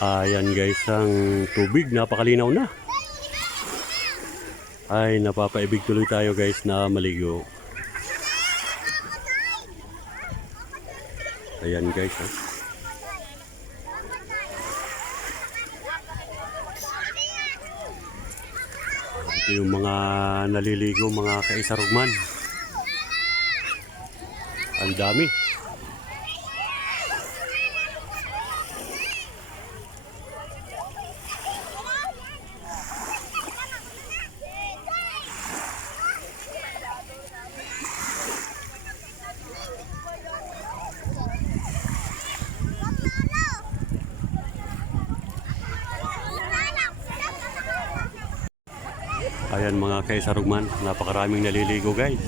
Ayan guys, ang tubig napakalinaw na. Ay, napapaibig tuloy tayo guys na maligo. Ayan guys, ha? Ito yung mga naliligo, mga kaisarugman. Ang dami. Ayan mga kaisarugman, napakaraming naliligo guys.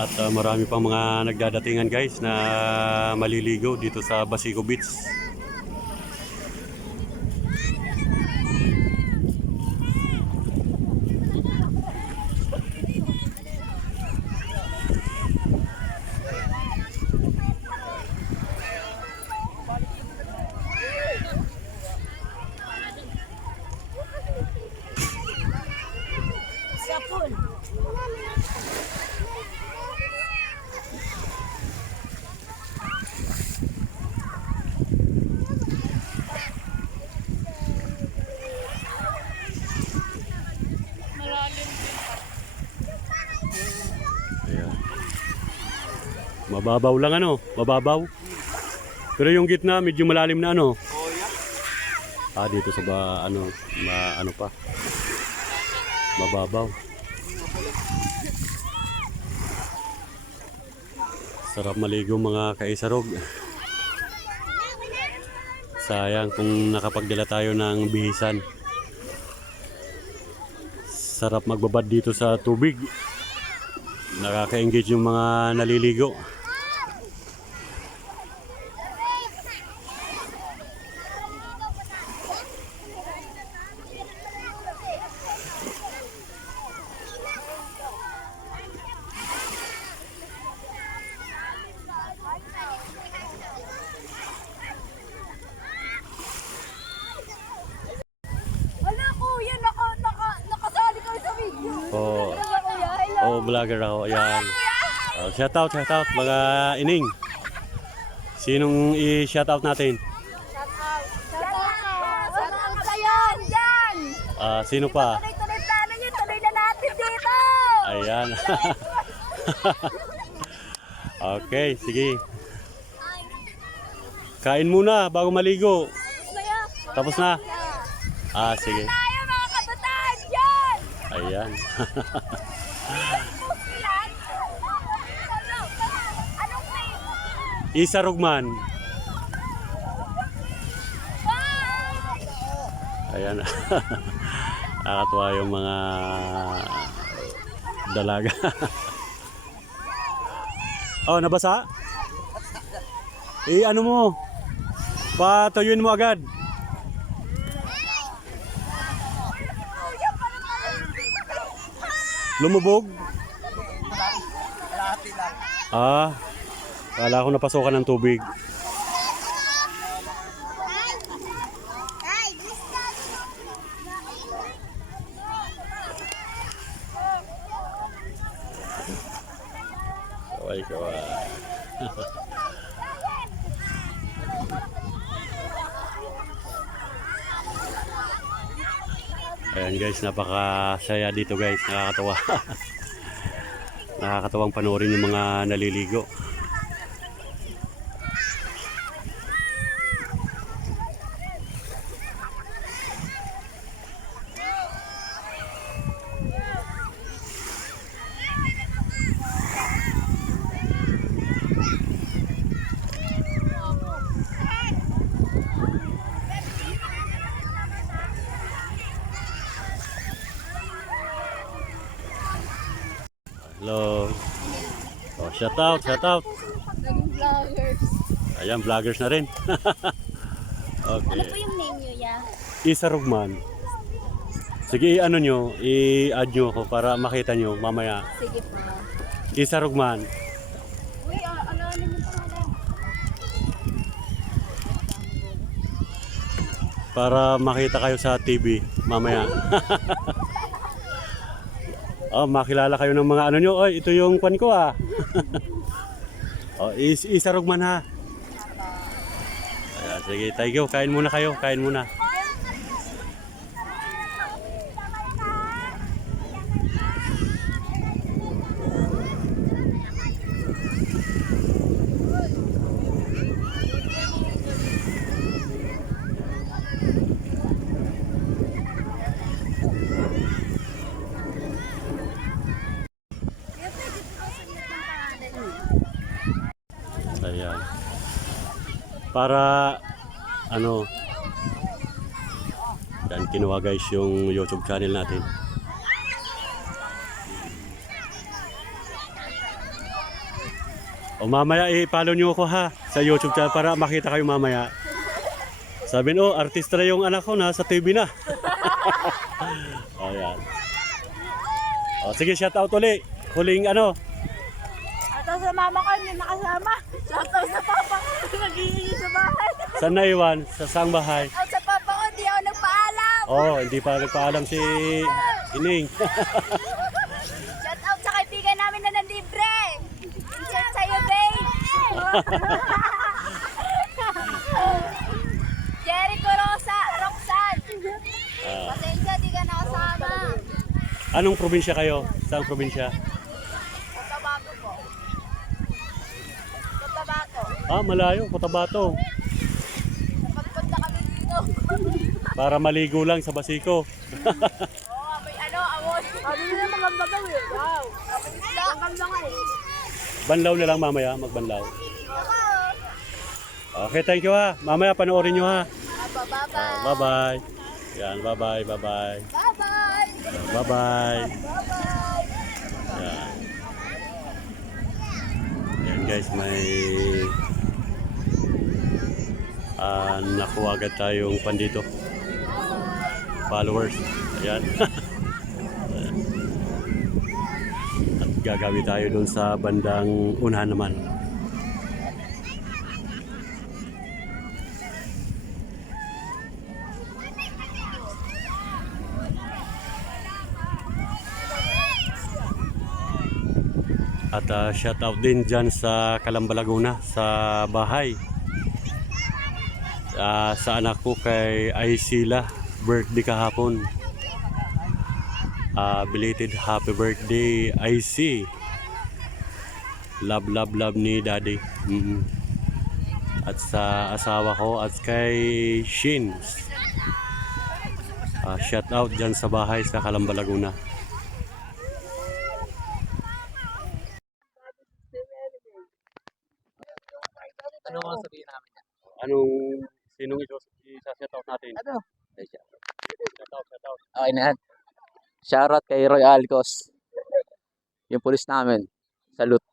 At marami pang mga nagdadatingan guys na maliligo dito sa Basico Beach. Mababaw lang ano, mababaw. Pero yung gitna medyo malalim na ano. Dito sa ano pa. Mababaw. Sarap maligo mga kaisarog. Sayang kung nakapagdala tayo ng bihisan. Sarap magbabad dito sa tubig. Nakaka-engage yung mga naliligo. Vlogger ako, ayan. Shout out mga ining. Sinong i-shout out natin? Shout out kayo dyan. Sino pa? Tuloy plano nyo, tuloy na natin dito. Ayan. Okay, sige. Kain muna bago maligo. Tapos na? Sige. Tayo mga kabataan dyan. Ayan. Isarugman. Ayan. Nakakatuwa yung mga dalaga. Nabasa? Ano mo? Patuyuin mo agad. Lumubog? Kala ko napasokan ng tubig. Kaway. Ayan guys, napakasaya dito guys, nakakatawa. Nakakatawang panoorin yung mga naliligo. Shout out, shout out. Naging vloggers. Ayan, vloggers na rin. Ano po Okay. yung name nyo, ya? Isa Rugman. Sige, ano nyo, i-add nyo ako para makita nyo mamaya. Sige po. Isa Rugman. Uy, ano yung pangalan? Para makita kayo sa TV mamaya. Oh, makilala kayo ng mga ano nyo. Oy, ito yung kwan ko ah. Oh, Isa Rugman ha. Ayan, sige, tayo. Kain muna kayo. Kain muna. Ayan. Para ano, yan kinuha guys yung YouTube channel natin. O mamaya i-follow nyo ako ha sa YouTube channel para makita kayo mamaya. Sabi oh, artista na yung anak ko na sa TV na. Ayan. O sige, shout out ulit. Huling ano. Shoutout sa mama ko, hindi nakasama. Shoutout sa papa ko, nag-iingi sa bahay. Saan na iwan? Sa saang bahay? Shoutout sa papa ko, hindi ako nagpaalam. Oh, hindi pa nagpaalam si Ining. Shoutout sa kaibigan namin na nanlibre. Insert sa'yo, babe. Jericho Roxanne. Pasensya, di ka nakasama. Anong probinsya kayo? Saang probinsya? Cotabato po. Cotabato. Ah, malayo, Cotabato. Pagpunta kami dito. Para maligo lang sa Basico. Oo, may amoy. Sabi nila maganda daw eh. Wow. Ang ganda nga eh. Banlaw na lang mamaya, magbanlaw. Okay, thank you ha. Mamaya panoorin nyo ha. Bye-bye. Bye-bye. Yan, bye-bye, bye-bye. Bye-bye. Bye-bye. Bye-bye. Yan. Yan guys, may nakuha agad tayong pandito. Followers. Ayan. At gagawin tayo dun sa bandang unahan naman. At shout out din dyan sa Calamba, Laguna sa bahay. Sa anak ko kay Aisila, birthday kahapon. Belated happy birthday IC. Love love love ni daddy. At sa asawa ko at kay Shin. Shout out dyan sa bahay sa Calamba, Laguna. Ano mo sabihin namin? Anong sinong isa-shout out natin? Ano? Shout out, shout out. Okay na yan. Shoutout kay Roy Alcos. Yung pulis namin. Salute.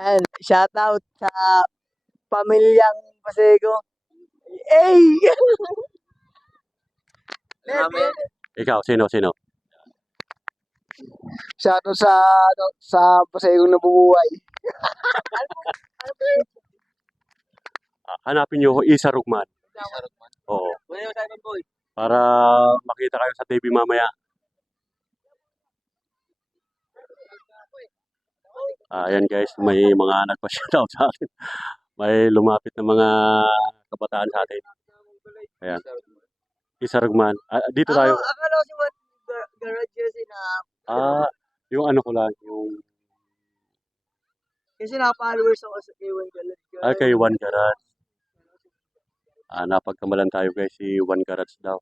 And shout out sa pamilyang Pasego. Hey! Namin. Ikaw, sino? Shout out sa Pasego na bubuhay. Hanapin nyo Isa Rugman. Oo. Para makita kayo sa TV mamaya. Ayan guys, may mga nagpa-shoutout sa atin. May lumapit na mga kabataan sa atin. Ayan. Isa Rugman. Dito tayo. Akala ko si Juan Garage kasi Yung ano ko lang, yung kasi na-followers ako sa K1 Garage. kay Juan Garage. Napagkamalan tayo guys, si Juan Garage daw.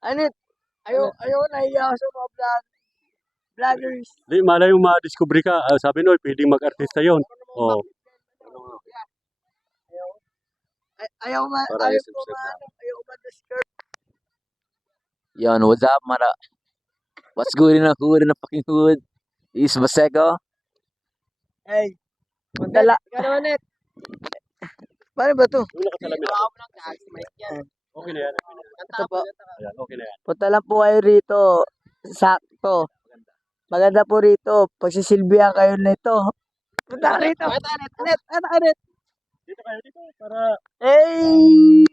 Ano? Ayaw nahiya ako sa mga vloggers. Di, malay mo ma-discover ka. Sabi no, pwedeng mag-artista yon. Oo. Ayaw Para ma-discover. Yon, what's up, Mara? What's good in the hood, in the fucking hood? Is Baseco. Ay. Dala. Gano'n net. Paano ba to? Yung nakasalamin ako. Okay na yan. Ito po. Ayan, okay na yan. Punta lang po kayo rito. Sakto. Maganda po rito. Pagsisilbihan kayo nito. Punta ka rito. Anet. Dito kayo dito para Hey!